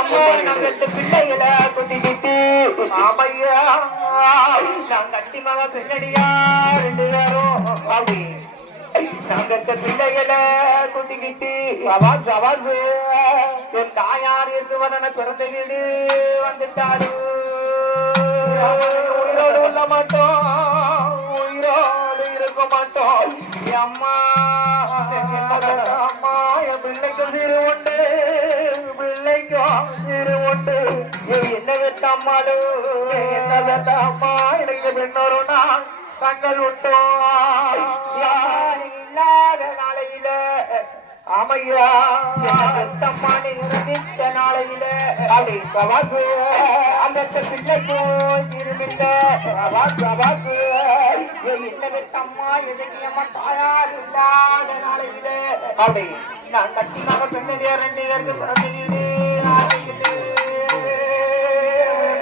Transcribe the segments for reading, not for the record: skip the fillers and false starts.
அம்மா நாங்க பிள்ளைகளை குட்டிக்கிட்டு ஆமையா நான் கட்டி மக பின்னடியா 2 பேரும் அப்படி நாங்க பிள்ளைகளை குட்டிக்கிட்டு அவாஜ் அவாஜ் என் தாயார் எசுவதன பிறந்த வீடு வந்துட்டாரு உயிரோடு உள்ள மாட்டோம் உயிரோடு இருக்க மாட்டோம் அம்மா அம்மா என் பிள்ளைக்கு சிறு உண்டு பிள்ளைக்கும் சிறு உண்டு என்ன வெட்ட அம்மாடு என்ன வெட்ட அம்மா எனக்கு பின்னொருனா கண்கள் விட்டோம் இல்லாத நாளையில அமையா சத்தம்மானி நிற்க நாளையில அப்படி சவாக்கு அந்த பிள்ளைக்கு இருமில்ல சவாக்கு என்ன வெட்டம்மா எதுக்கியம்மா தாயார் இல்லாத நாளையில அப்படி நான் கட்டினாக பெண்ணிலே 2 பேருக்கு பிறந்தீடு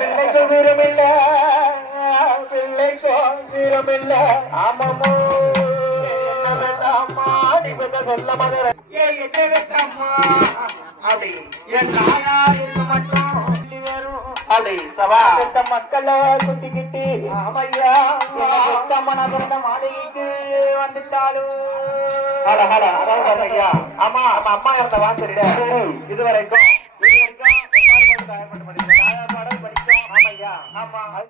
பிள்ளைக்கு விரும்பில்ல பிள்ளைக்கு விரும்பில்ல ஆமாமோ சொல்ல மதுரை அப்படி என் தாயார் மட்டும் அப்படி சவா மக்களை குத்திக்கிட்டு ஆமையா பிறந்த மாளிகைக்கு வந்துட்டாலும் ஆமா அம்மா இருந்த வாசல்ல இதுவரைக்கும் தாயார் பாடல் படிக்கும் ஆமையா ஆமா